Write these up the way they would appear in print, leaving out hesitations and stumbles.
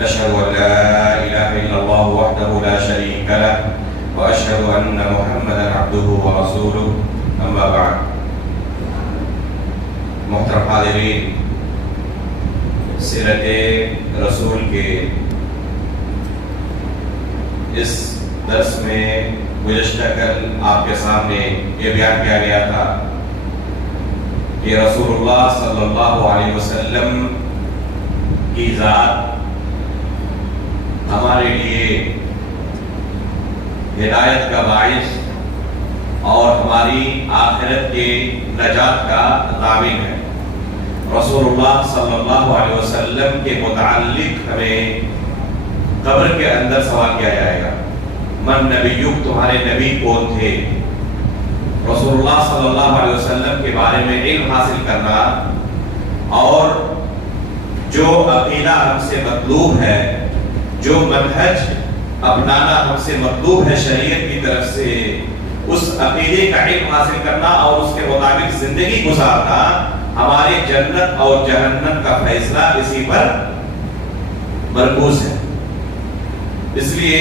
أشهد أن لا إله إلا الله وحده لا شريك له وأشهد أن محمدا عبده ورسوله أما بعد. محترم حاضرین، سیرت رسول کے اس درس میں گزشتہ کل آپ کے سامنے یہ بیان کیا گیا تھا کہ رسول اللہ صلی اللہ علیہ وسلم کی ذات ہمارے لیے ہدایت کا باعث اور ہماری آخرت کے نجات کا ضامن ہے۔ رسول اللہ صلی اللہ علیہ وسلم کے متعلق ہمیں قبر کے اندر سوال کیا جائے گا، من نبیک، تمہارے نبی کون تھے؟ رسول اللہ صلی اللہ علیہ وسلم کے بارے میں علم حاصل کرنا اور جو عقیدہ ہم سے مطلوب ہے، جو منہج اپنانا ہم سے مطلوب ہے شریعت کی طرف سے، اس عقیدے کا علم حاصل کرنا اور اس کے مطابق زندگی گزارنا، ہمارے جنت اور جہنم کا فیصلہ اسی پر مرکوز ہے۔ اس لیے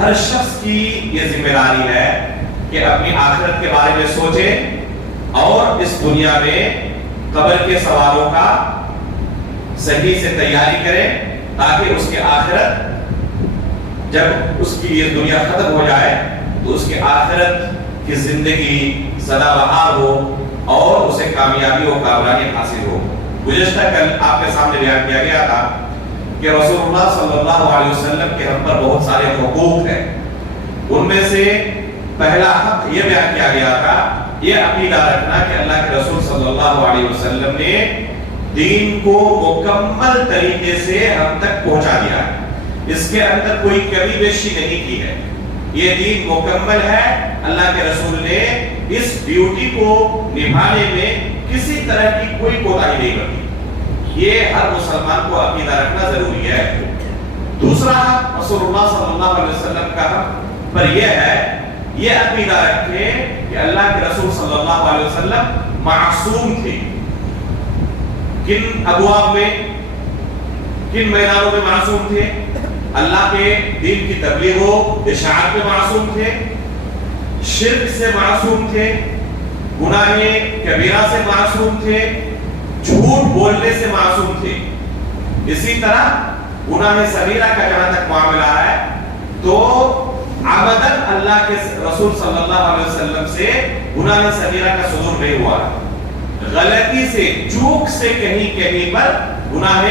ہر شخص کی یہ ذمہ داری ہے کہ اپنی آخرت کے بارے میں سوچے اور اس دنیا میں قبر کے سوالوں کا صحیح سے تیاری کرے، تاکہ اس کے آخرت جب اس کی یہ دنیا ختم ہو جائے تو اس کی آخرت کی زندگی سدا بہار ہو اور اسے کامیابی و کامیابی حاصل ہو۔ گزشتہ کل آپ کے سامنے بیان کیا گیا تھا کہ رسول اللہ صلی اللہ علیہ وسلم کے ہم پر بہت سارے حقوق ہیں۔ ان میں سے پہلا حق یہ بیان کیا گیا تھا، یہ عقیدہ رکھنا کہ اللہ کے رسول صلی اللہ علیہ وسلم نے دین کو مکمل طریقے سے ہم تک پہنچا دیا ہے، اس کے اندر کوئی کمی بیشی نہیں کی ہے، یہ دین مکمل ہے۔ اللہ کے رسول نے اس ڈیوٹی کو نبھانے میں کسی طرح کی کوئی کوتاہی نہیں برتی۔ یہ ہر مسلمان کو عقیدہ رکھنا ضروری ہے۔ دوسرا حق رسول اللہ صلی اللہ علیہ وسلم کا حق پر یہ ہے، یہ عقیدہ رکھے کہ اللہ کے رسول صلی اللہ علیہ وسلم معصوم تھے۔ کن ابواب میں، کن میدانوں میں معصوم تھے؟ اللہ کے دین کی تبلیغ و اشاعت میں معصوم تھے، شرک سے معصوم تھے، گناہ کبیرہ سے معصوم تھے، جھوٹ بولنے سے معصوم تھے۔ اسی طرح گناہ صغیرہ کا جہاں تک معاملہ ہے تو عمدن اللہ کے رسول صلی اللہ علیہ وسلم سے گناہ صغیرہ کا صدور نہیں ہوا، غلطی سے، چوک سے کہیں پر گناہ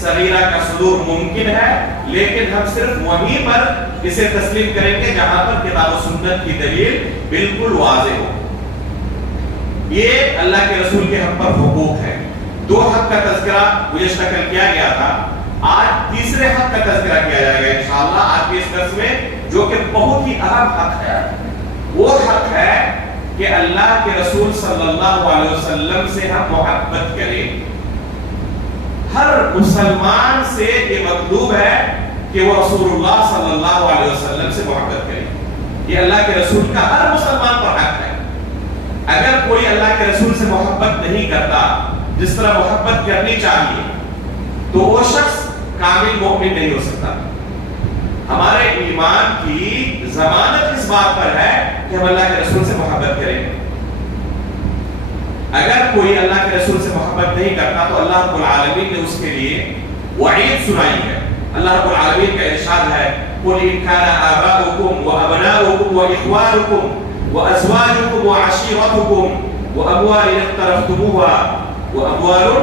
صغیرہ کا صدور ممکن ہے، لیکن ہم صرف وہیں پر اسے تسلیم کریں گے جہاں پر کتاب و سنت کی دلیل بالکل واضح ہو۔ یہ اللہ کے رسول کے ہم پر حقوق ہیں۔ دو حق کا تذکرہ گزشتہ کل کیا گیا تھا، آج تیسرے حق کا تذکرہ کیا جائے گا انشاءاللہ آج کے اس درس میں، جو کہ بہت ہی اہم حق ہے۔ وہ حق ہے کہ اللہ کے رسول صلی اللہ علیہ وسلم سے ہم محبت کریں۔ ہر مسلمان سے یہ مطلوب ہے کہ وہ رسول اللہ صلی اللہ علیہ وسلم سے محبت کرے۔ یہ اللہ کے رسول کا ہر مسلمان پر حق ہے۔ اگر کوئی اللہ کے رسول سے محبت نہیں کرتا جس طرح محبت کرنی چاہیے تو وہ شخص کامل مومن نہیں ہو سکتا۔ ہمارے ایمان کی ضمانت اس بات پر ہے کہ ہم اللہ کے رسول سے محبت کریں۔ اگر کوئی اللہ کے رسول سے محبت نہیں کرتا تو اللہ رب العالمین نے اس کے لیے وعید سنائی ہے۔ اللہ رب العالمین کا ارشاد ہے، قُلْ إِنْ كَانَ آبَاؤُكُمْ وَأَبْنَاؤُكُمْ وَإِخْوَانُكُمْ وَأَزْوَاجُكُمْ وَعَشِيرَتُكُمْ وَأَمْوَالٌ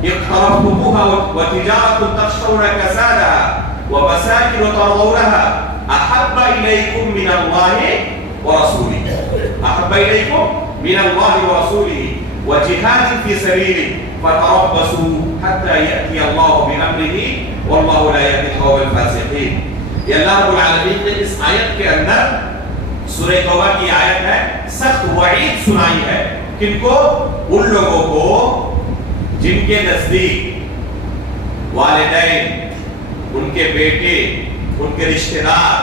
اقترفتموها وتجارة تخشون كسادها ومساكن ترضونها أحب إليكم من الله ورسوله وجهاد في سبيله فتربصوا حتى يأتي الله بأمره والله لا يهدي القوم الفاسقين۔ یہ اللہ رب العالمین نے اس آیت کے اندر سورہ توبہ کی آیت ہے، سخت وعید سنائی ہے کن کو؟ ان لوگوں کو جن کے نزدیک والدین، ان کے بیٹے، ان کے رشتہ دار،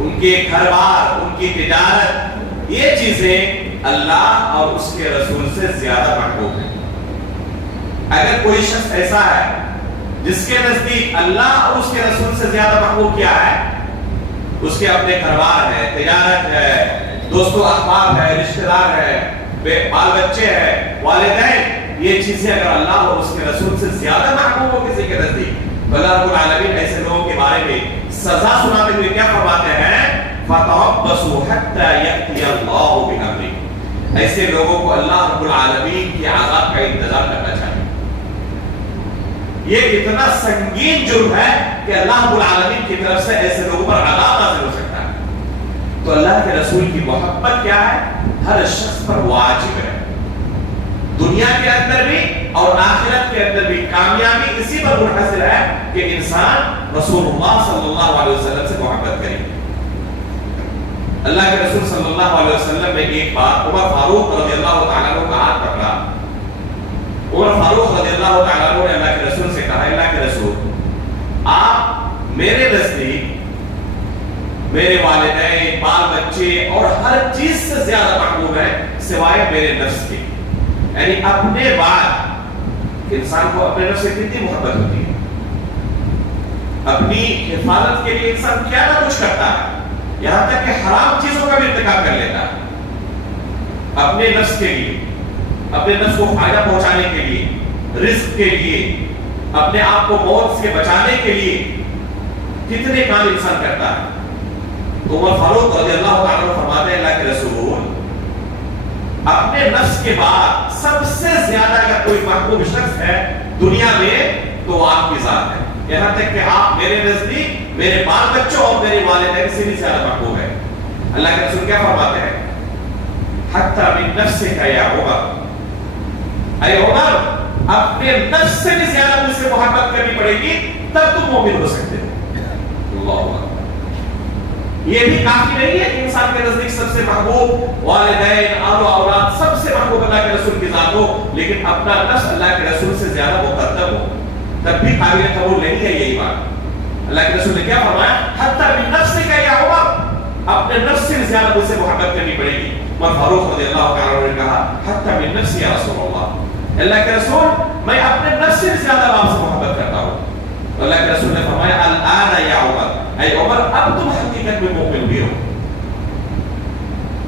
ان کے گھر بار، ان کی تجارت، یہ چیزیں اللہ اور اس کے رسول سے زیادہ محبوب ہیں۔ اگر کوئی شخص ایسا ہے جس کے نزدیک اللہ اور اس کے رسول سے زیادہ محبوب کیا ہے؟ اس کے اپنے گھر بار ہے، تجارت ہے، دوست و احباب ہے، رشتہ دار ہے، بال بچے ہے، والدین، یہ چیزیں اگر اللہ اور اس کے رسول سے زیادہ محبوب ہو کسی کے نزدیک تو اللہ رب العالمین ایسے لوگوں کے بارے میں سزا سناتے ہوئے کیا فرماتے ہیں؟ فَتَرَبَّصُوا حَتَّى يَأْتِيَ اللَّهُ بِأَمْرِهِ، ایسے لوگوں کو اللہ رب العالمین کے عذاب کا انتظار کرنا چاہیے۔ یہ اتنا سنگین جرم ہے کہ اللہ رب العالمین کی طرف سے ایسے لوگوں پر عذاب نازل ہو سکتا ہے۔ تو اللہ کے رسول کی محبت کیا ہے؟ ہر شخص پر واجب ہے، دنیا کے اندر بھی اور آخرت کے اندر بھی کامیابی اسی پر منحصر ہے کہ انسان رسول اللہ صلی اللہ علیہ وسلم سے محبت کرے۔ اللہ کے رسول صلی اللہ علیہ وسلم نے ایک بار عمر فاروق رضی اللہ تعالیٰ عنہ کا ہاتھ پکڑا۔ عمر فاروق رضی اللہ تعالیٰ عنہ نے اللہ کے رسول سے کہا، اللہ کے رسول، آپ میرے نزدیک میرے والدین، بال بچے اور ہر چیز سے زیادہ محبوب ہیں سوائے میرے نفس کے، یعنی اپنے بعد انسان کو اپنے نفس سے کتنی محبت ہوتی ہے، اپنی حفاظت کے لیے انسان کیا نہ کچھ کرتا ہے، یہاں تک کہ حرام چیزوں کا بھی ارتکاب کر لیتا ہے اپنے نفس کے لیے، اپنے نفس کو فائدہ پہنچانے کے لیے، رزق کے لیے، اپنے آپ کو موت سے بچانے کے لیے کتنے کام انسان کرتا ہے۔ تو عمر فاروق رضی اللہ تعالیٰ عنہ فرماتے ہیں، اللہ کے رسول، اپنے نفس کے بعد سب سے زیادہ اگر کوئی محبوب شخص ہے دنیا میں تو وہ آپ کی ذات ہے، یہاں تک کہ آپ میرے نزدیک میرے بال بچوں اور میرے والدین سے بھی زیادہ محبوب ہے۔ اللہ کے رسول کیا فرماتے ہیں؟ حتی من نفسک یا عمر، اے عمر، اپنے نفس سے بھی زیادہ مجھ سے محبت کرنی پڑے گی تب تم مومن ہو سکتے ہو۔ اللہ اکبر۔ یہ بھی کافی نہیں ہے کہ انسان کے نزدیک سب سے محبوب والدین، آل و اولاد سب سے محبوب اللہ کے رسول کی ذات ہو، لیکن اپنا نفس اللہ کے رسول سے زیادہ مقدم ہو، تب بھی قابل قبول نہیں ہے یہی بات۔ اللہ کے رسول نے کیا فرمایا؟ حتی من نفسک یا عمر، اپنے نفس سے زیادہ مجھ سے محبت کرنی پڑے گی۔ عمر فاروق رضی اللہ تعالیٰ عنہ نے کہا، حتی من نفسی یا رسول اللہ، اللہ کے رسول میں اپنے نفس سے زیادہ آپ سے محبت کرتا ہوں۔ اللہ کے رسول نے فرمایا، الآن یا عمر، اے عمر اب تم حقیقت میں مومن ہوئے ہو۔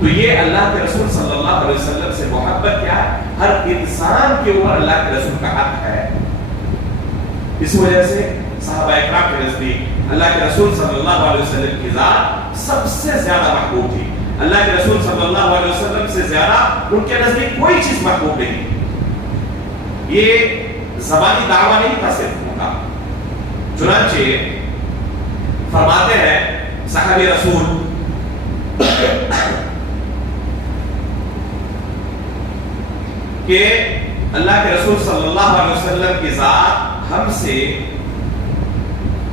تو یہ اللہ کے رسول صلی اللہ علیہ وسلم سے محبت کیا ہے؟ ہر انسان کے اوپر اللہ کے رسول کا حق ہے۔ اس وجہ سے صحابہ اکرام کے نزدیک اللہ کے رسول صلی اللہ علیہ وسلم کی ذات سب سے زیادہ محبوب تھی۔ اللہ کے رسول صلی اللہ علیہ وسلم سے زیادہ ان کے نزدیک کوئی چیز محبوب نہیں۔ یہ زبانی دعویٰ نہیں تھا صرف ان کا، چنانچہ فرماتے ہیں صحابی رسول کہ اللہ کے رسول صلی اللہ علیہ وسلم کی ذات ہم سے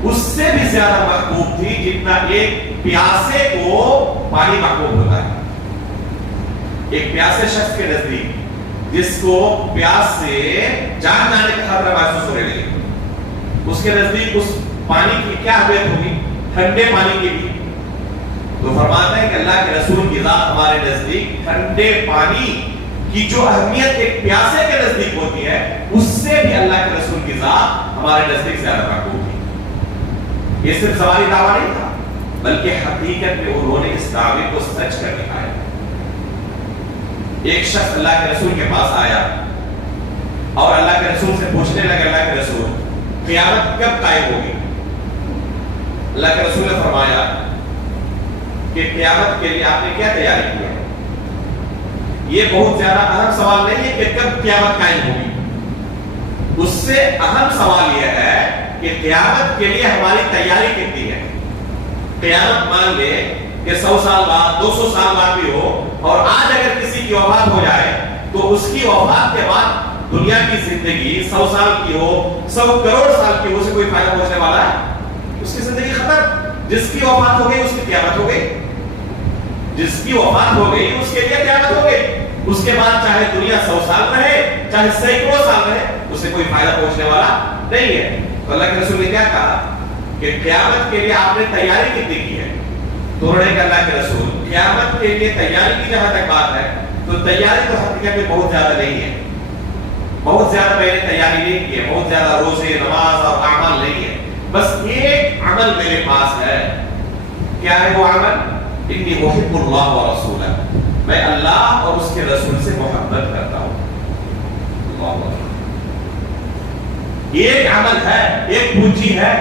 اس سے بھی زیادہ محبوب تھی جتنا ایک پیاسے کو پانی محبوب ہوتا ہے۔ ایک پیاسے شخص کے نزدیک جس کو پیاس سے جان جانے کا خطرہ محسوس ہونے لگے، اس کے نزدیک اس پانی کی کیا اہمیت ہوگی؟ ٹھنڈے پانی کی بھی۔ تو فرماتا ہے کہ اللہ کے رسول کی ذات ہمارے نزدیک ٹھنڈے پانی کی جو اہمیت ایک پیاسے کے نزدیک ہوتی ہے، اس سے بھی اللہ کے رسول کی ذات ہمارے نزدیک زیادہ محبوب تھی۔ یہ صرف زبانی دعویٰ نہیں تھا، بلکہ حقیقت میں انہوں نے اس دعوے کو سچ کر دکھایا۔ ایک شخص اللہ کے رسول کے پاس آیا اور اللہ کے رسول سے پوچھنے لگا، اللہ کے رسول قیامت کب قائم ہوگی؟ اللہ کے رسول نے فرمایا کہ قیامت کے لیے آپ نے کیا تیاری کی ہے؟ یہ بہت زیادہ اہم سوال نہیں ہے کہ کب قیامت قائم ہوگی، اس سے اہم سوال یہ ہے کہ قیامت کے لیے ہماری تیاری کتنی ہے۔ قیامت مان لے کہ 100 سال بعد 200 سال بعد بھی ہو، اور آج اگر کسی کی وفات ہو جائے تو اس کی وفات کے بعد دنیا کی زندگی 100 سال کی ہو، 100 کروڑ سال کی ہو، اسے کوئی فائدہ پہنچنے والا ہے؟ اس کی زندگی ختم۔ جس کی وفات ہو گئی اس کی قیامت ہو گئی، جس کی وفات ہو گئی اس کے لیے قیامت ہو گئی۔ اس کے بعد چاہے دنیا 100 سال رہے، چاہے سینکڑوں سال رہے، اسے کوئی فائدہ پہنچنے والا نہیں ہے۔ تو اللہ کے رسول نے کیا کہا کہ قیامت کے لیے آپ نے تیاری کتنی کی ہے؟ تو انہوں نے کہا، اللہ کے رسول قیامت کے لیے تیاری کی جہاں تک بات ہے تو تیاری تو حقیقت میں بہت زیادہ نہیں ہے، بہت زیادہ میں نے تیاری نہیں کی ہے، بہت زیادہ روزے نماز اور اعمال نہیں ہے، بس ایک عمل میرے پاس ہے. کیا ہے وہ عمل؟ انی احب اللہ ورسولہ، میں اللہ اور اس کے رسول سے محبت کرتا ہوں. اللہ اکبر. ایک عمل ہے، ایک پونجی ہے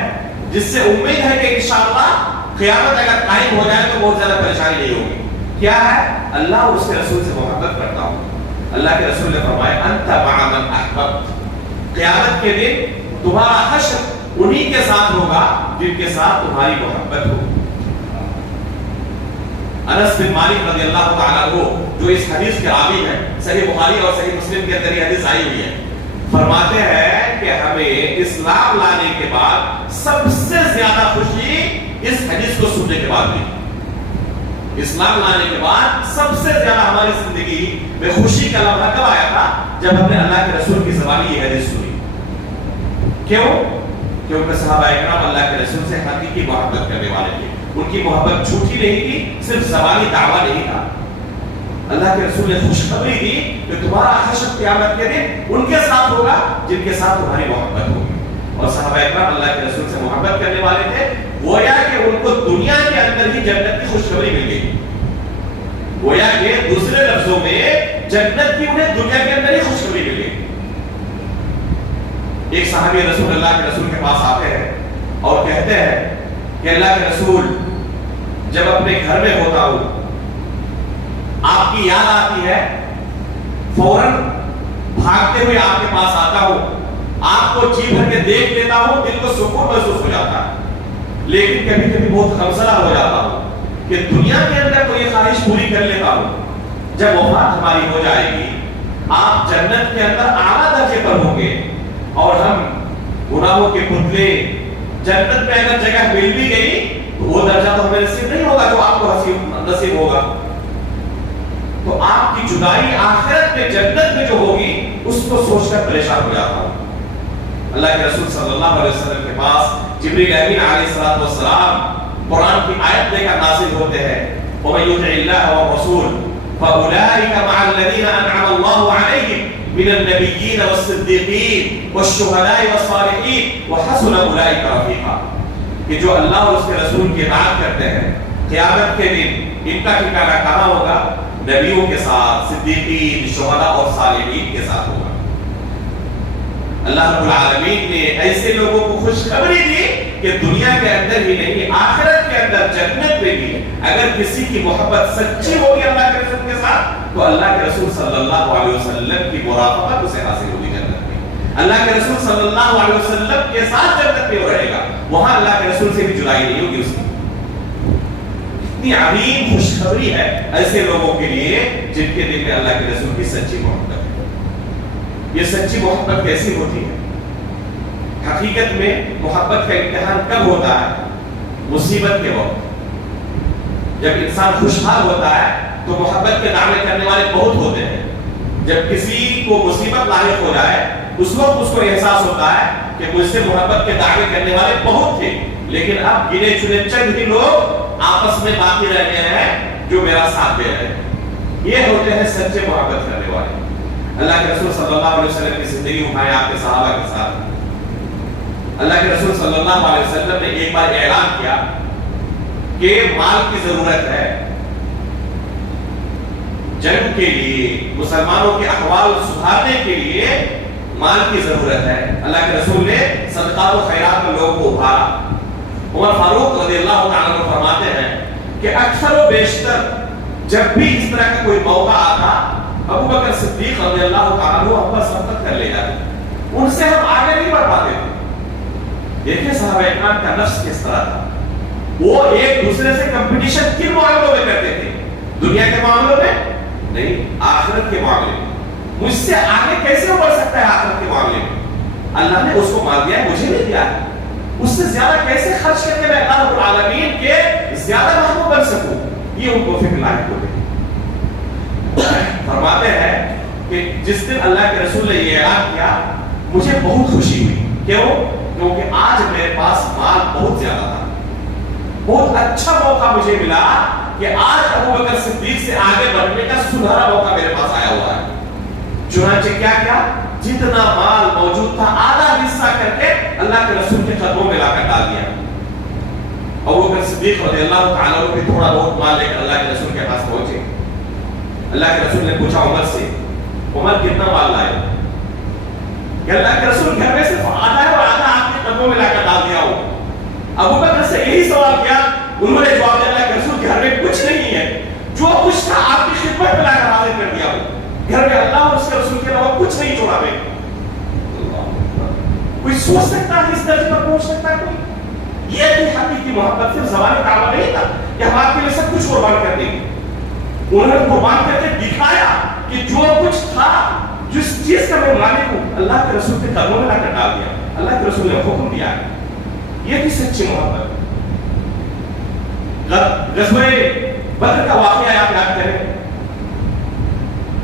جس سے امید ہے کہ انشاءاللہ قیامت اگر قائم ہو جائے تو بہت زیادہ پریشانی نہیں ہوگی. کیا ہے؟ اللہ اور اس کے رسول سے محبت کرتا ہوں. اللہ کے رسول نے فرمایا انت مع من احببت، قیامت کے دن تمہارا حشر انہی کے ساتھ ہوگا جن کے ساتھ تمہاری محبت ہو. انس بن مالک رضی اللہ تعالیٰ عنہ جو اس حدیث کے راوی ہیں، صحیح بخاری اور صحیح مسلم کے اندر یہ حدیث آئی ہوئی ہے، فرماتے ہیں کہ ہمیں اسلام لانے کے بعد سب سے زیادہ خوشی اس حدیث کو سننے کے بعد ہوئی. اسلام لانے کے بعد سب سے زیادہ ہماری زندگی میں خوشی کا لمحہ کب آیا تھا؟ جب ہم نے اللہ کے رسول کی زبانی یہ حدیث سنی. کیوں؟ کیونکہ صحابہ اکرام اللہ کے رسول سے حقیقی محبت کرنے والے تھے. ان کی محبت جھوٹی نہیں تھی، صرف زبانی دعویٰ نہیں تھا. اللہ کے رسول نے خوشخبری دی کہ تمہارا حشر قیامت کے دن ان کے ساتھ ہوگا جن کے ساتھ تمہاری محبت ہوگی. اور صحابہ اکرام اللہ کے رسول سے محبت کرنے والے تھے، گویا کہ ان کو دنیا کے اندر ہی جنت کی خوشخبری مل گئی. گویا کہ دوسرے لفظوں میں جنت کی انہیں دنیا کے اندر ہی خوشخبری مل گئی. ایک صحابی رسول اللہ کے رسول کے پاس آتے ہیں اور کہتے ہیں کہ اللہ کے رسول، جب اپنے گھر میں ہوتا ہوں آپ کی یاد آتی ہے، فوراً بھاگتے ہوئے آپ کے پاس آتا ہوں، آپ کو جی بھر کے دیکھ لیتا ہوں، دل کو سکون محسوس ہو جاتا ہے. لیکن کبھی کبھی بہت غمزدہ ہو جاتا ہوں کہ دنیا کے اندر کوئی خواہش پوری کر لیتا ہوں، جب وفات ہماری ہو جائے گی آپ جنت کے اندر اعلیٰ درجے پر ہوں گے اور ہم گناہوں کے پتلے جنت میں اگر جگہ مل بھی گئی تو وہ درجہ تو ہمیں نصیب نہیں ہوگا جو آپ کو نصیب ہوگا. تو آپ کی جدائی آخرت میں جنت میں جو ہوگی اس کو سوچ کر پریشان ہو جاتا ہوں. اللہ کے رسول صلی اللہ علیہ وسلم کے پاس جبریل امین علیہ السلام قرآن کی آیت لے کر نازل ہوتے ہیں، وَمَن يُطِعِ اللَّهَ وَالرَّسُولَ فَأُولَٰئِكَ مَعَ الَّذِينَ أَنْعَمَ اللَّهُ عَلَيْهِمْ مِنَ النَّبِيِّينَ وَالصِّدِّيقِينَ وَالشُّهَدَاءِ وَالصَّالِحِينَ وَحَسُنَ أُولَٰئِكَ رَفِيقًا. کہ جو اللہ اور اس کے رسول کی اطاعت کرتے ہیں قیامت کے دن ان کا ٹھکانہ کہاں ہوگا؟ نبیوں کے ساتھ، صدیقین، شہداء اور صالحین کے ساتھ ہوگا. اللہ رب العالمین نے ایسے لوگوں کو خوشخبری دی کہ دنیا کے اندر ہی نہیں آخرت کے اندر جنت میں بھی اگر کسی کی محبت سچی ہوگی اللہ کے رسول کے ساتھ تو اللہ کے رسول صلی اللہ علیہ وسلم کی مرافقت اسے حاصل ہوگی جنت میں. اللہ کے رسول صلی اللہ علیہ وسلم کے ساتھ جنت میں وہ رہے گا، وہاں اللہ کے رسول سے بھی جدائی نہیں ہوگی اس کی. اتنی عظیم خوشخبری ہے ایسے لوگوں کے لیے جن کے دل میں اللہ کے رسول کی سچی محبت ہے. یہ سچی محبت کیسی ہوتی ہے؟ حقیقت میں محبت کا امتحان کب ہوتا ہے؟ مصیبت کے وقت. جب انسان خوشحال ہوتا ہے تو محبت کے دعوے کرنے والے بہت ہوتے ہیں. جب کسی کو مصیبت لاحق ہو جائے اس وقت اس کو احساس ہوتا ہے کہ مجھ سے محبت کے دعوے کرنے والے بہت تھے لیکن اب گنے چنے چند ہی لوگ آپس میں باقی رہ گئے ہیں جو میرا ساتھ دے رہے ہیں. یہ ہوتے ہیں سچے محبت کرنے والے. اللہ کے رسول صلی اللہ علیہ وسلم کی زندگی اٹھائے آپ کے صحابہ کے ساتھ. اللہ کے رسول صلی اللہ علیہ وسلم نے ایک بار اعلان کیا کہ مال کی ضرورت ہے جنگ کے لیے، مسلمانوں کے احوال سدھارنے کے لیے مال کی ضرورت ہے. اللہ کے رسول نے صدقات و خیرات میں لوگوں کو ابھارا. عمر فاروق رضی اللہ تعالیٰ عنہ فرماتے ہیں کہ اکثر و بیشتر جب بھی اس طرح کا کوئی موقع آتا ابو بکر صدیق رضی اللہ تعالیٰ عنہ ہم پر سبقت کر لے جاتے، ان سے ہم آگے نہیں بڑھ پاتے تھے. دیکھیں صحابہ اکرام کا نفس کس طرح تھا. وہ ایک دوسرے سے کمپٹیشن کن معاملوں میں کرتے تھے؟ دنیا کے معاملوں میں نہیں، آخرت کے معاملے میں. مجھ سے آگے کیسے بڑھ سکتا ہے آخرت کے معاملے میں؟ اللہ نے اس کو مال دیا ہے، مجھے نہیں دیا ہے. اس سے زیادہ کیسے خرچ کر کے میں اللہ رب العالمین کے زیادہ محبوب بن سکوں؟ یہ ان کو فکر لاحق ہو گئی. فرماتے ہیں کہ جس دن اللہ کے رسول نے یہ اعلان کیا مجھے بہت خوشی ہوئی. کیوں؟ کیونکہ آج میرے پاس مال بہت زیادہ تھا. بہت اچھا موقع مجھے ملا کہ آج ابو بکر صدیق سے آگے بڑھنے کا سنہرا موقع میرے پاس آیا ہوا ہے. چنانچہ کیا جتنا مال موجود تھا آدھا حصہ کر کے اللہ کے رسول کے قدموں میں لا کر ڈال دیا. ابو بکر صدیق رضی اللہ تعالیٰ عنہ بھی تھوڑا بہت مال لے کر اللہ کے رسول کے پاس پہنچے. اللہ کے رسول نے پوچھا عمر سے, عمر کتنا مال لائے؟ کہ اللہ کے رسول گھر میں صرف آدھا ہے اور آدھا آپ کے قدموں میں لا کر ڈال دیا ہو. ابو بکر سے یہی سوال کیا, انہوں نے جواب دیا اللہ کے رسول گھر میں کچھ نہیں ہے, جو کچھ تھا آپ کی خدمت میں لا کر حاضر کر دیا ہو. گھر میں اللہ اور اس کے رسول کے علاوہ کچھ نہیں چھوڑا میں. کوئی سوچ سکتا ہے اس درجے پر پہنچ سکتا ہے کوئی؟ یہ بھی حقیقی محبت صرف زبانی دعویٰ نہیں تھا کہ ہم آپ کے لیے سب کچھ قربان کر دیں گے. انہوں نے قربان کر کے دکھایا کہ جو کچھ تھا, جس چیز کا میں مالک ہوں, اللہ کے رسول کے قدموں میں لا کر ڈال دیا. اللہ کے رسول نے حکم دیا. یہ بھی سچی محبت. غزوہ بدر کا واقعہ آپ یاد کریں.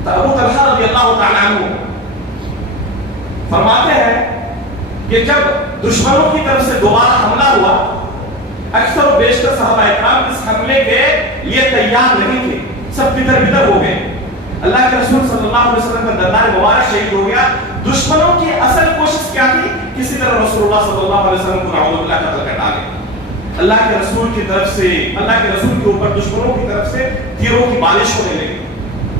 ابو طلحہ رضی اللہ تعالیٰ عنہ فرماتے ہیں کہ جب دشمنوں کی طرف سے دوبارہ حملہ ہوا, اکثر و بیشتر صحابہ اکرام اس حملے کے لیے تیار نہیں تھے, سب تتر بتر ہو گئے. اللہ کے رسول صلی اللہ علیہ وسلم کا دندان مبارک شہید ہو گیا. دشمنوں کی اصل کوشش کیا تھی؟ کسی طرح رسول اللہ صلی اللہ علیہ وسلم کو نعوذ باللہ قتل کر ڈالے. اللہ کے رسول کی طرف سے, اللہ کے رسول کے اوپر دشمنوں کی طرف سے تیروں کی بارش ہونے لگی.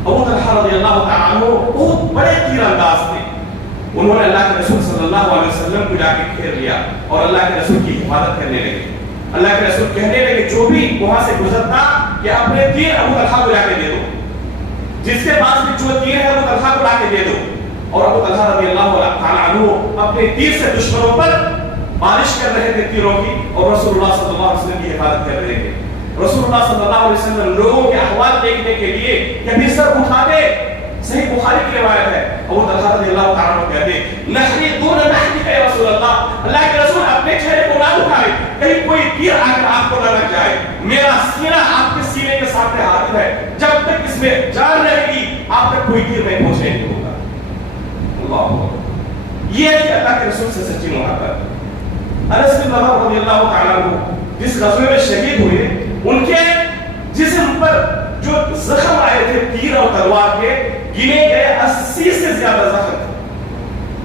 ابو طلحہ رضی اللہ تعالیٰ عنہ بہت بڑے تیر انداز تھے. انہوں نے اللہ کے رسول صلی اللہ علیہ وسلم کو جا کے گھیر لیا اور اللہ کے رسول کی حفاظت کرنے لگے. اللہ کے رسول کہنے لگے جو بھی وہاں سے گزرتا کہ اپنے تیر ابو طلحہ کو جا کے دے دو, جس کے پاس بھی جو تیر ہے ابو طلحہ کو لا کے دے دو. اور ابو طلحہ رضی اللہ تعالیٰ عنہ اپنے تیر سے دشمنوں پر بارش کر رہے تھے تیروں کی, اور رسول اللہ صلی اللہ علیہ وسلم کی حفاظت کر رہے تھے. رسول اللہ صلی اللہ علیہ وسلم لوگوں کے احوال دیکھنے کے لیے کبھی سر اٹھاتے. صحیح بخاری کی روایت ہے, ابو طلحہ رضی اللہ تعالیٰ عنہ کہتے نحری دون نحری یا رسول اللہ, اللہ کے رسول اپنے چہرے کو نہ اٹھائے, کہیں کوئی تیر آ کر آپ کو نہ لگ جائے. میرا سینہ آپ کے سینے کے سامنے حاضر ہے, جب تک اس میں جان رہے گی آپ تک کوئی تیر نہیں پہنچنے نہیں ہوگا. اللہ, یہ ہے اللہ کے رسول سے سچی محبت. انس بن مالک رضی اللہ تعالیٰ عنہ جس غزوے میں شہید ہوئے, ان کے جسم پر جو زخم آئے تھے تیر اور تلوار کے, گنے گئے 80 سے زیادہ زخم تھے.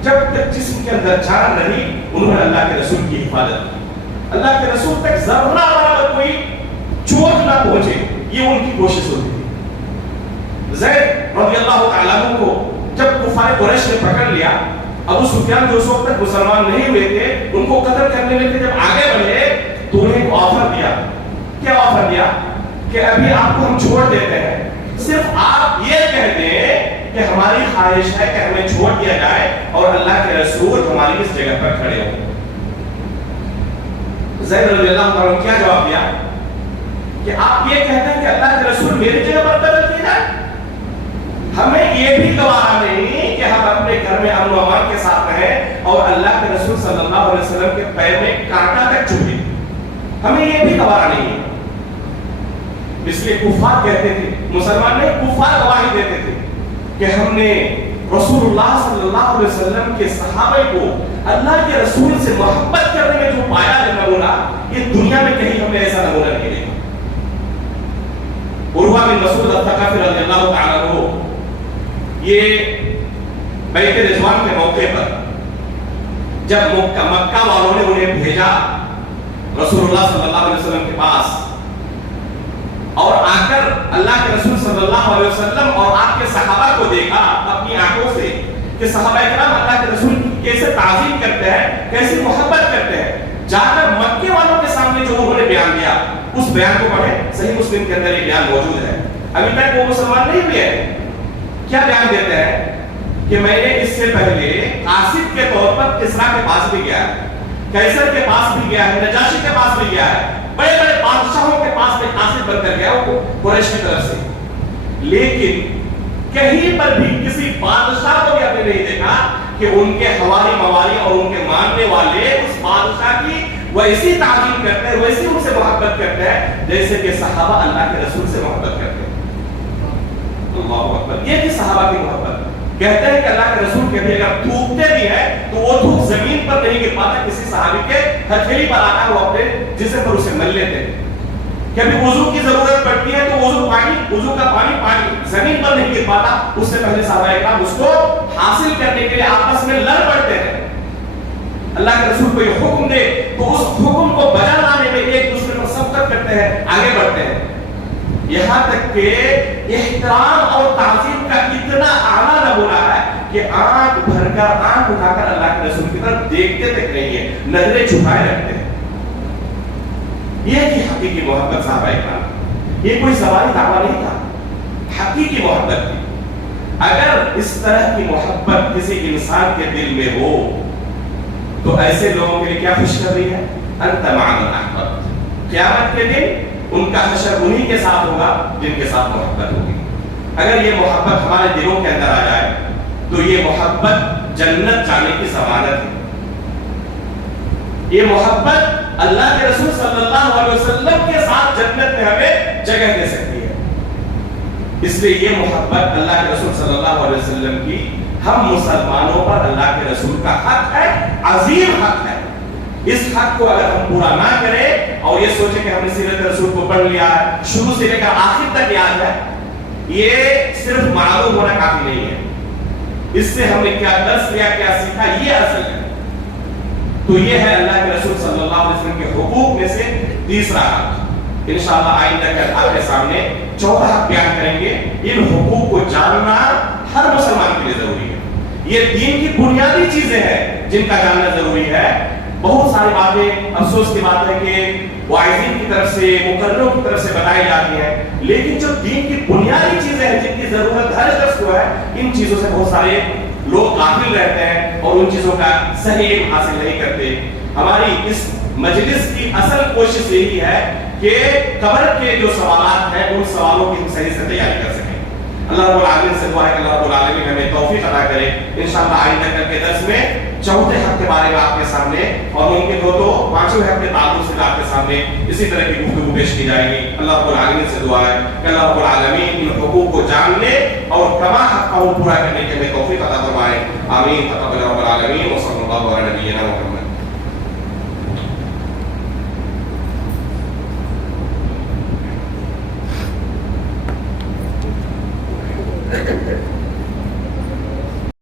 جب تک جسم کے اندر جان رہی انہوں نے اللہ کے رسول کی حفاظت کی. اللہ کے رسول تک ذرہ برابر کوئی چوٹ نہ پہنچے, یہ ان کی کوشش ہوتی تھی. زید رضی اللہ تعالیٰ عنہ کو جب کفار قریش نے پکڑ لیا, ابو سفیان جو اس وقت تک مسلمان نہیں ہوئے تھے ان کو قتل کرنے میں جب آگے بڑھے تو انہیں ایک آفر دیا. کیا آفر دیا؟ کہ ابھی آپ کو ہم چھوڑ دیتے ہیں, صرف آپ یہ کہہ دیں کہ ہماری خواہش ہے کہ ہمیں چھوڑ دیا جائے اور اللہ کے رسول ہماری اس جگہ پر کھڑے ہوں. زید رضی اللہ عنہ نے کیا جواب دیا کہ آپ یہ کہتے ہیں کہ اللہ کے رسول میری جگہ پر قتل کیے جائے, ہمیں یہ بھی گوارا نہیں کہ ہم اپنے گھر میں امن و امان کے ساتھ رہیں اور اللہ کے رسول صلی اللہ علیہ وسلم کے پیر میں کانٹا تک چبھے, ہمیں یہ بھی گوارا نہیں ہے. اس لیے کفار کہتے تھے, مسلمان نہیں, کفار گواہی دیتے تھے کہ ہم نے رسول اللہ صلی اللہ علیہ وسلم کے صحابہ کو اللہ کے رسول سے محبت کرنے میں جو پایا ہے نمونہ, یہ دنیا میں کہیں ہم نے ایسا نمونہ نہیں دیکھا. عروہ بن مسعود الثقفی رضی اللہ تعالیٰ عنہ یہ بیت رضوان کے موقع پر جب مکہ والوں نے انہیں بھیجا رسول اللہ صلی اللہ علیہ وسلم کے پاس, اور آ کر اللہ کے رسول صلی اللہ علیہ وسلم اور آپ کے صحابہ کو دیکھا اپنی آنکھوں سے کہ صحابہ کرام اللہ کے رسول کیسے تعظیم کرتے ہیں, کیسی محبت کرتے ہیں, جا کر مکے والوں کے سامنے جو انہوں نے بیان دیا اس بیان کو پڑھیں, صحیح مسلم کے اندر یہ بیان موجود ہے. ابھی تک وہ مسلمان نہیں ہوئے ہیں. کیا بیان دیتے ہیں کہ میں نے اس سے پہلے قاصد کے طور پر کسرا کے پاس بھی گیا ہے, قیصر کے پاس بھی گیا ہے, نجاشی کے پاس بھی گیا ہے, بڑے بڑے بادشاہوں کے پاس میں قاصد بن کر گیا وہ قریش کی طرف سے, لیکن کہیں پر بھی کسی بادشاہ کو بھی ہمیں نہیں دیکھا کہ ان کے حوالی موالی اور ان کے ماننے والے اس بادشاہ کی ویسی تعظیم کرتے ہیں, ویسی ان سے محبت کرتے ہیں جیسے کہ صحابہ اللہ کے رسول سے محبت کرتے ہیں. اللہ اکبر, یہ بھی صحابہ کی محبت. کہتے ہیں کہ اللہ کے رسول کہتے ہیں اگر تھوکتے بھی ہیں تو وہ تھوک زمین پر نہیں گر پاتا, کسی صحابی کے ہتھیلی پر آ کر وہ اپنے جسم پر اسے مل لیتے ہیں. کبھی وضو کی ضرورت پڑتی ہے تو وضو کا پانی زمین پر نہیں گر پاتا اس سے پہلے صحابہ کرام اس کو حاصل کرنے کے لیے آپس میں لڑ پڑتے ہیں. اللہ کے رسول کو یہ حکم دے تو اس حکم کو بجا لانے میں ایک دوسرے پر سبقت کرتے ہیں, آگے بڑھتے ہیں. یہاں تک کہ احترام اور تعظیم کا اتنا اعلیٰ نمونہ ہے کہ آنکھ بھر کر آنکھ اٹھا کر اللہ کے رسول کی طرف دیکھتے تک نہیں ہے, نظریں چھپائے رکھتے ہیں. یہ تھی حقیقی محبت صحابہ کرام. یہ کوئی سواری دعویٰ نہیں تھا, حقیقی محبت تھی. اگر اس طرح کی محبت کسی انسان کے دل میں ہو تو ایسے لوگوں کے لیے کیا خوشخبری ہے؟ انت مع من احببت. قیامت کے دن ان کا حشر انہی کے ساتھ ہوگا جن کے ساتھ محبت ہوگی. اگر یہ محبت ہمارے دلوں کے اندر آ جائے تو یہ محبت جنت جانے کی ضمانت ہے. یہ محبت اللہ کے رسول صلی اللہ علیہ وسلم کے ساتھ جنت میں ہمیں جگہ دے سکتی ہے. اس لیے یہ محبت اللہ کے رسول صلی اللہ علیہ وسلم کی ہم مسلمانوں پر اللہ کے رسول کا حق ہے, عظیم حق ہے. اس حق کو اگر ہم پورا نہ کریں اور یہ سوچیں کہ ہم نے سیرت رسول کو پڑھ لیا ہے, شروع سے لے کر آخر تک یاد ہے, یہ صرف معلوم ہونا کافی نہیں ہے. اس سے ہم نے کیا درس لیا, کیا سیکھا, یہ اصل ہے. تو یہ ہے اللہ کے رسول صلی اللہ علیہ وسلم کے حقوق میں سے تیسرا حق. انشاءاللہ آئندہ کل آپ کے سامنے چوتھا حق بیان کریں گے. ان حقوق کو جاننا ہر مسلمان کے لیے ضروری ہے. یہ دین کی بنیادی چیزیں ہیں جن کا جاننا ضروری ہے. بہت ساری باتیں افسوس کی بات ہے کہ واعظین کی طرف سے, مقرروں کی طرف سے بتائی جاتی ہیں, لیکن جو دین کی بنیادی چیزیں ہیں جن کی ضرورت ہر شخص کو ہے, ان چیزوں سے بہت سارے لوگ غافل رہتے ہیں اور ان چیزوں کا صحیح علم حاصل نہیں کرتے. ہماری اس مجلس کی اصل کوشش یہی ہے کہ قبر کے جو سوالات ہیں ان سوالوں کی ہم صحیح سے تیاری کر سکیں. اللہ رب العالمین سے دعا ہے کہ اللہ رب العالمین ہمیں توفیق عطا کرے. انشاءاللہ آئندہ کل کے درس میں چوتھے حق کے بارے میں آپ کے سامنے اور ممکن ہو تو پانچویں حق کے تعلق سے آپ کے سامنے اسی طرح کی گفتگو پیش کی جائے گی. اللہ رب العالمین سے دعا ہے کہ اللہ رب العالمین ان حقوق کو جاننے اور کما حق کو پورا کرنے کے ہمیں توفیق عطا فرمائے. آمین. تقبل رب العالمین وصلی اللہ علی نبینا محمد. Thank you.